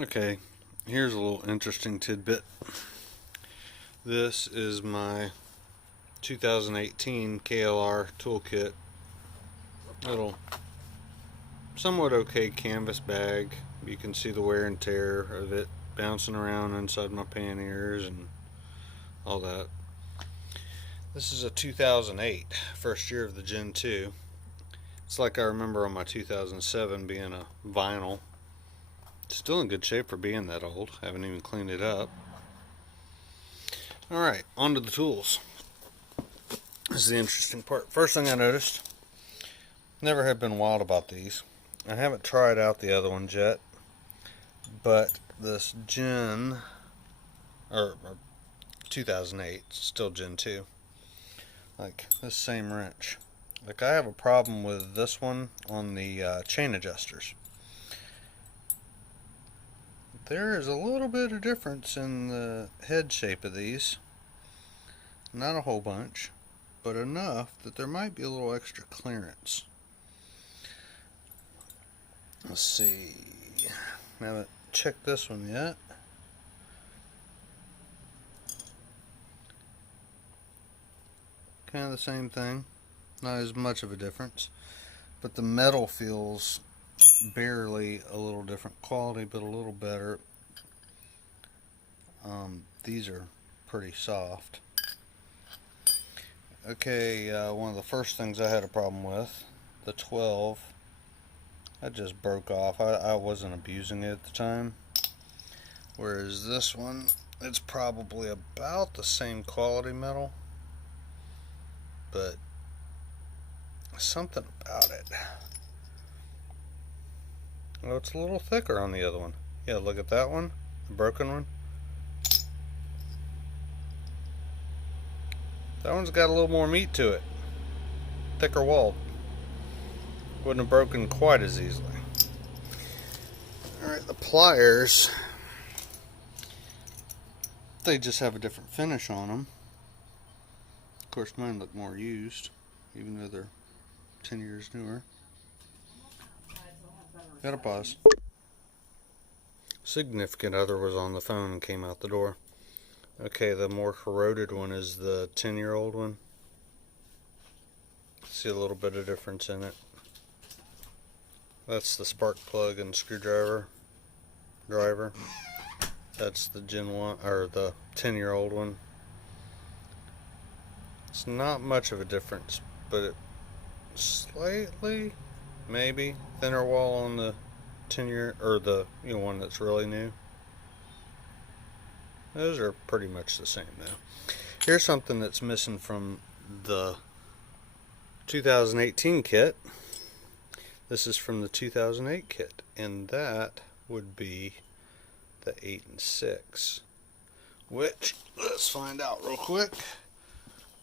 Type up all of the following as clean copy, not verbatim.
Okay, here's a little interesting tidbit. This is my 2018 KLR toolkit. Little, somewhat okay canvas bag. You can see the wear and tear of it bouncing around inside my panniers and all that. This is a 2008, first year of the Gen 2. It's like I remember on my 2007 being a vinyl. Still in good shape for being that old. Haven't even cleaned it up. Alright, on to the tools. This is the interesting part. First thing I noticed, never have been wild about these. I haven't tried out the other ones yet, but this or 2008, still Gen 2, like this same wrench. Like I have a problem with this one on the chain adjusters. There is a little bit of difference in the head shape of these. Not a whole bunch, but enough that there might be a little extra clearance. Let's see. I haven't checked this one yet. Kind of the same thing. Not as much of a difference. But the metal feels barely a little different quality, but a little better. These are pretty soft. Okay, one of the first things I had a problem with, the 12, that just broke off. I wasn't abusing it at the time. Whereas this one, it's probably about the same quality metal, but something about it. Well, it's a little thicker on the other one. Yeah, look at that one, the broken one. That one's got a little more meat to it. Thicker walled. Wouldn't have broken quite as easily. Alright, the pliers, they just have a different finish on them. Of course, mine look more used, even though they're 10 years newer. Gotta pause. Significant other was on the phone and came out the door. Okay, the more corroded one is the 10-year-old one. See a little bit of difference in it. That's the spark plug and screwdriver driver. That's the Gen 1 or the 10-year-old one. It's not much of a difference, but it slightly, maybe thinner wall on the 10-year or the one that's really new. Those are pretty much the same though. Here's something that's missing from the 2018 kit. This is from the 2008 kit, and that would be the 8 and 6, which, let's find out real quick.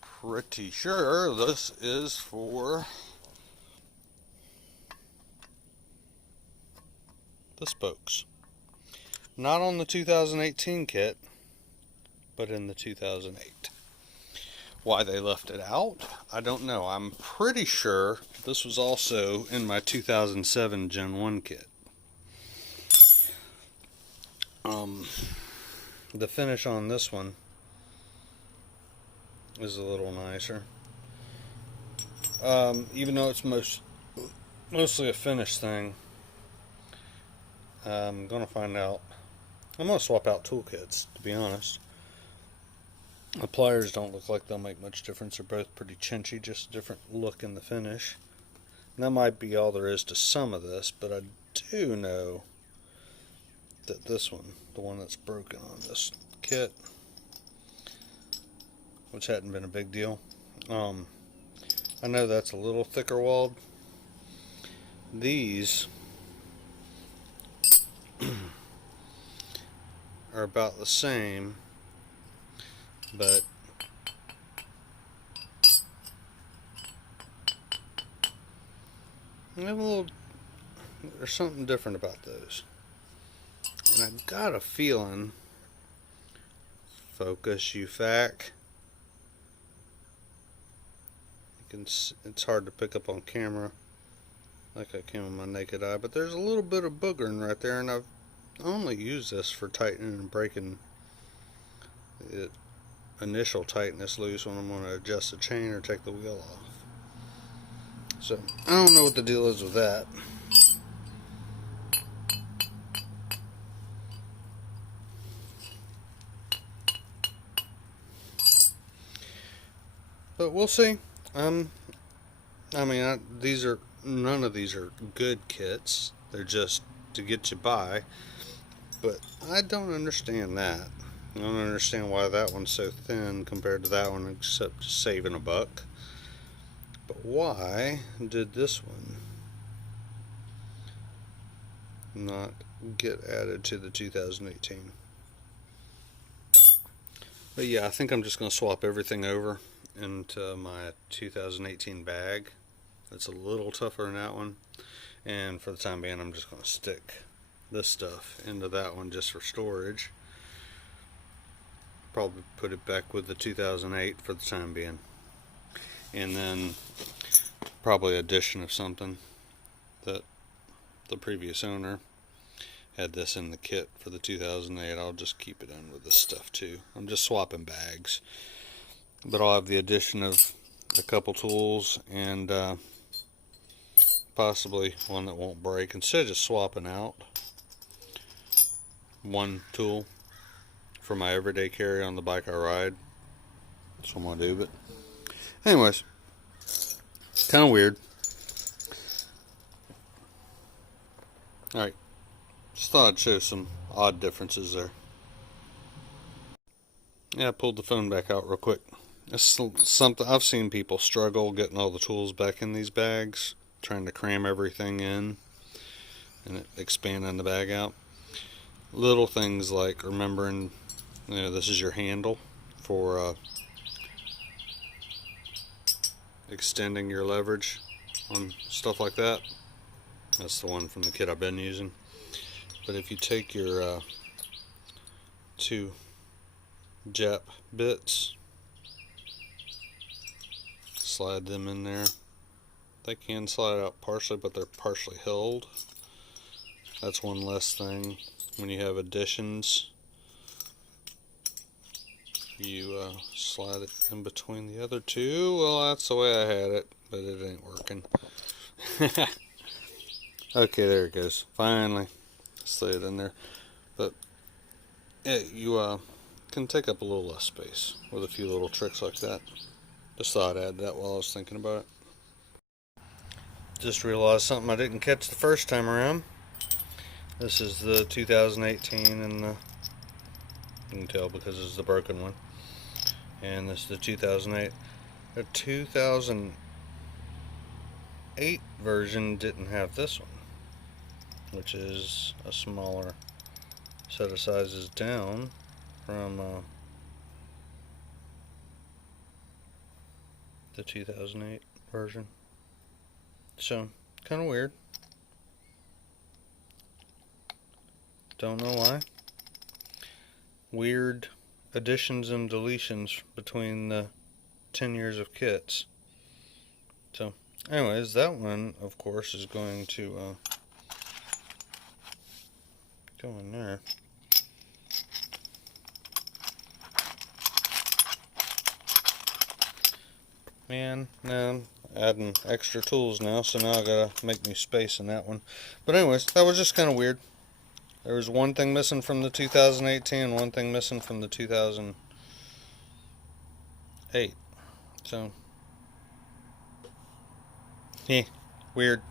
Pretty sure this is for the spokes. Not on the 2018 kit, but in the 2008. Why they left it out, I don't know. I'm pretty sure this was also in my 2007 Gen 1 kit. The finish on this one is a little nicer. Even though it's mostly a finish thing, I'm going to find out. I'm going to swap out toolkits, to be honest. The pliers don't look like they'll make much difference. They're both pretty chinchy, just a different look in the finish. And that might be all there is to some of this, but I do know that this one, the one that's broken on this kit, which hadn't been a big deal, I know that's a little thicker walled. These are about the same, but I have there's something different about those. And I've got a feeling, focus you fac. It's hard to pick up on camera like I can with my naked eye, but there's a little bit of boogering right there, and I've I only use this for tightening and breaking the initial tightness loose when I'm going to adjust the chain or take the wheel off. So I don't know what the deal is with that. But we'll see. None of these are good kits. They're just to get you by. But I don't understand that. I don't understand why that one's so thin compared to that one, except saving a buck. But why did this one not get added to the 2018? But yeah, I think I'm just going to swap everything over into my 2018 bag. It's a little tougher than that one. And for the time being, I'm just going to stick this stuff into that one just for storage. Probably put it back with the 2008 for the time being. And then probably addition of something that the previous owner had this in the kit for the 2008. I'll just keep it in with this stuff too. I'm just swapping bags. But I'll have the addition of a couple tools and possibly one that won't break. Instead of just swapping out one tool for my everyday carry on the bike I ride, that's what I'm going to do. But anyways, kind of weird. Alright, just thought I'd show some odd differences there. Yeah, I pulled the phone back out real quick. It's something I've seen people struggle getting all the tools back in these bags, trying to cram everything in and expanding the bag out. Little things like remembering, this is your handle for extending your leverage on stuff like that. That's the one from the kit I've been using. But if you take your two Jap bits, slide them in there. They can slide out partially, but they're partially held. That's one less thing. When you have additions, you slide it in between the other two. Well, that's the way I had it, but it ain't working. Okay, there it goes. Finally slid it in there. But you can take up a little less space with a few little tricks like that. Just thought I'd add that while I was thinking about it. Just realized something I didn't catch the first time around. This is the 2018 and you can tell because this is the broken one. And this is the 2008. The 2008 version didn't have this one, which is a smaller set of sizes down from the 2008 version. So, kind of weird. Don't know why. Weird additions and deletions between the 10 years of kits. So, anyways, that one, of course, is going to go in there. Man, now I'm adding extra tools now, so now I gotta make new space in that one. But anyways, that was just kind of weird. There was one thing missing from the 2018 and one thing missing from the 2008. So, weird.